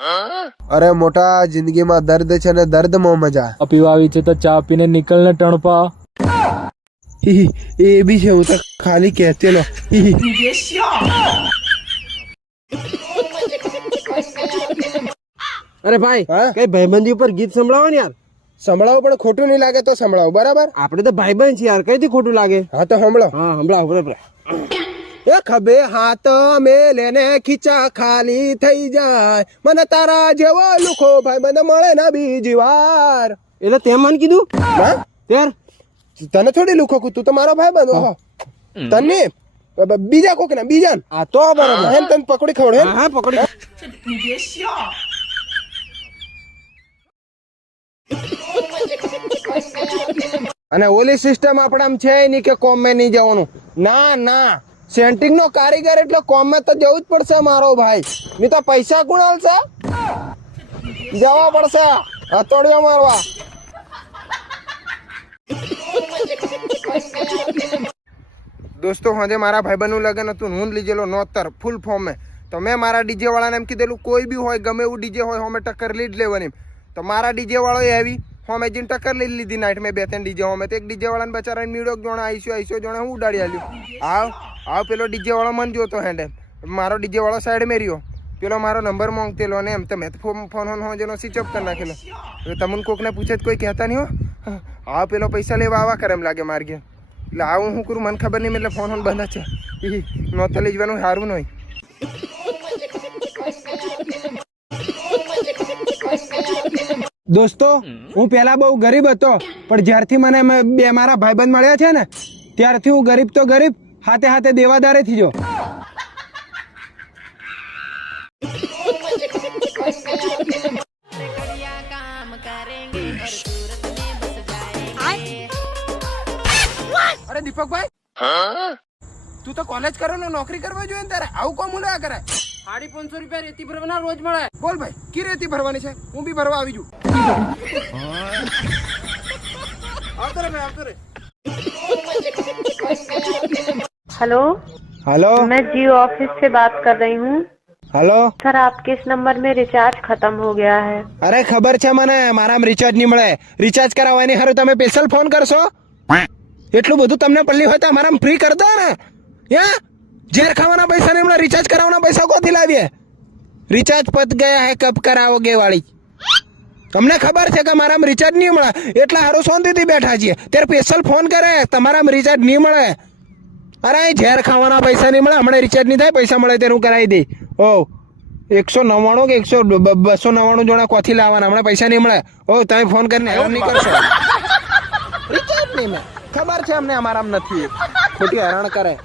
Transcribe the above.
અરે મોટા જિંદગીમાં દર્દ છે ને દર્દ મો મજા. પીવા આવી છે તો ચા પીને નીકળ ને ટણપા. એ બી છે હું તો ખાલી કે. અરે ભાઈ હા? કઈ ભાઈબંધી ઉપર ગીત સંભળાવો ને યાર? સંભળાવો પણ ખોટું નહીં લાગે તો સંભળાવો બરાબર? આપણે તો ભાઈબંધ છીએ યાર કઈથી ખોટું લાગે? હા તો સંભળાવો હા સંભળાવો બરાબર એ ખભે હાથ મેલેને ખીચા ખાલી થઈ જાય. મને તારા જેવો લુખો ભાઈ મને મળે ના બીજી વાર. એટલે તે મને કીધું? તને થોડી લુખો તું તો મારો ભાઈ બંધો તને બીજા કોક ને બીજા આ તો બરાબર. હેન તને પકડી ખવડે હા હા પકડી. અને ઓલી સિસ્ટમ આપણે આમ છે નહીં કે કોમે નહીં જવાનું. ના ના. સેન્ટિંગ નો કારીગર એટલે કોમ તો જવું જ પડશે મારો ભાઈ. મેં તો પૈસા કોણ આલશે? જવા પડશે. હથોડીઓ મારવા. દોસ્તો, હજે મારા ભાઈબંધનું લગ્ન હતું, હું લીધેલો નોતર ફૂલ ફોર્મે તો મેં મારા ડીજે વાળાને એમ કીધેલું, કોઈ બી હોય, ગમે એવું ડીજે હોય હોમે ટક્કર લઈ જ લેવાની. તો મારા ડીજે વાળો આવી હોમે જઈને ટક્કર લઈ લીધી નાઈટ મેં બે ત્રણ ડીજે હોમે તો એક ડીજે વાળાને બચારાને મીડો જોણે આઈસો આઈસ્યો જોણે હું ઉડાડી આલ્યું. આવ આવ પેલો ડીજે વાળો મન જોતો હેન્ડે મારો ડીજે વાળો સાઈડ મેં રહ્યો. પેલો મારો નંબર માંગતેલો અને એમ તો મેં તો ફોન ફોન ફોન જેનો સ્વિચ ઓફ કરી નાખેલો. તમને કોકને પૂછે કોઈ કહેતા નહીં હો. આવ પેલો પૈસા લેવા આવા કરે એમ લાગે માર ઘેર. એટલે આવું હું કરું મને ખબર નહીં, એટલે ફોન ફોન બંધ છે. ઈ નોતો લઈ જવાનું સારું નહીં દોસ્તો, હું પહેલા બહુ ગરીબ હતો, પણ જ્યારથી મને બે મારા ભાઈબંધ મળ્યા છે ને, ત્યારથી હું ગરીબ તો ગરીબ હાથે હાથે દેવાદારે થી જો અરે દીપકભાઈ. તું તો કોલેજ કરો ને નોકરી કરવા જોઈએ ને તારે આવું કોમ ઉડા કરે? સાડી પાંચસો રૂપિયા રેતી ભરવાના રોજ મળે. બોલ ભાઈ કી રેતી ભરવાની છે? હું બી ભરવા આવી જઉં આવતો રે ભાઈ આવતો રે. हेलो हेलो मैं जियो ऑफिस से बात कर रही हूँ हेलो सर आपके इस नंबर में रिचार्ज खत्म हो गया है અરે ખબર છે મને મારામાં રિચાર્જ નહીં મળે રિચાર્જ કરાવવાની હારું તમે સ્પેશિયલ ફોન કરશો એટલું બધું તમને પલ્લી હોય તો અમારામાં ફ્રી કરી દો ને યા ઝેર ખાવાના પૈસા નહીં મળે રિચાર્જ કરાવવાના પૈસા કોથી લાવીએ રિચાર્જ પત ગયા હે કબ કરાવોગે વાળી તમને ખબર છે કે મારામાં રિચાર્જ નહીં મળે એટલે હારું શાંતિથી બેઠા છીએ ત્યારે સ્પેશિયલ ફોન કરે તમારામાં રિચાર્જ નહીં મળે અરે ઝેર ખાવાના પૈસા નહીં મળે. હમણાં રિચાર્જ નહીં થાય પૈસા મળે ત્યારે હું કરાવી દઈ ઓ એકસો નવ્વાણું કે એકસો બસો નવ્વાણું જણા કોથી લાવવાના? હમણાં પૈસા નહીં મળે. ઓ તમે ફોન કરીને હેરાન નહીં કરશો. રિચાર્જ નહીં મેં ખબર છે અમને અમારામાં નથી. ખોટી હેરાન કરે.